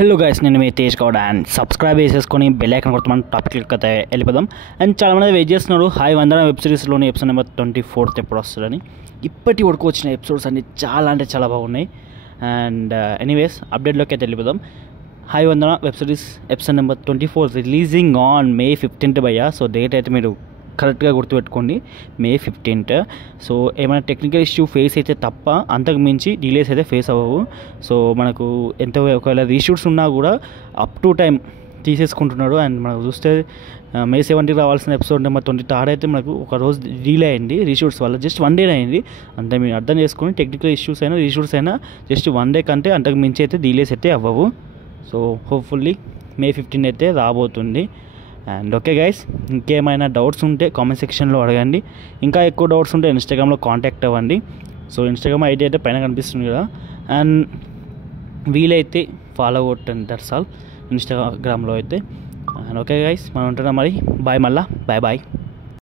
Hello guys, నేను మీ Tej Goud and subscribe చేసేసుకొని bell icon కొడుతూ మనం టాపిక్ అయితే వెళ్ళిపోదాం. అండ్ చాలామంది వెయిట్ చేస్తున్నారు హాయ్ వందన వెబ్ సిరీస్లోని ఎపిసోడ్ నెంబర్ 24 ఎప్పుడు వస్తుందని. ఇప్పటి వరకు వచ్చిన ఎపిసోడ్స్ అన్ని చాలా అంటే చాలా బాగున్నాయి. అండ్ ఎనీవేస్ అప్డేట్లోకి అయితే వెళ్ళిపోదాం. Hi Vandana web series episode number 24 releasing on May 15th భయ్యా. సో డేట్ అయితే మీరు కరెక్ట్గా గుర్తుపెట్టుకోండి, May 15th. సో ఏమైనా టెక్నికల్ ఇష్యూ ఫేస్ అయితే తప్ప అంతకు మించి డిలేస్ అయితే ఫేస్ అవ్వవు. సో మనకు ఎంత ఒకవేళ రీషూట్స్ ఉన్నా కూడా అప్ టు టైం తీసేసుకుంటున్నాడు. అండ్ మనకు చూస్తే May 17th రావాల్సిన ఎపిసోడ్ నెంబర్ 23 అయితే మనకు ఒక రోజు డిలే అయింది రీషూట్స్ వల్ల. జస్ట్ 1 డే అయింది అంతే. మీరు అర్థం చేసుకొని టెక్నికల్ ఇష్యూస్ అయినా రీషూట్స్ అయినా జస్ట్ 1 డే కంటే అంతకు మించి అయితే డిలేస్ అయితే అవ్వవు. సో హోప్ఫుల్లీ May 15 అయితే రాబోతుంది. అండ్ ఓకే గైస్, ఇంకేమైనా డౌట్స్ ఉంటే కామెంట్ సెక్షన్లో అడగండి. ఇంకా ఎక్కువ డౌట్స్ ఉంటే ఇన్స్టాగ్రామ్లో కాంటాక్ట్ అవ్వండి. సో ఇన్స్టాగ్రామ్ ఐడి అయితే పైన కనిపిస్తుంది కదా, అండ్ వీలైతే ఫాలో కొట్టండి, దట్స్ ఆల్ ఇన్స్టాగ్రామ్లో అయితే. అండ్ ఓకే గైస్, మనం ఉంటున్నాం మరి. బాయ్, మళ్ళా బాయ్ బాయ్.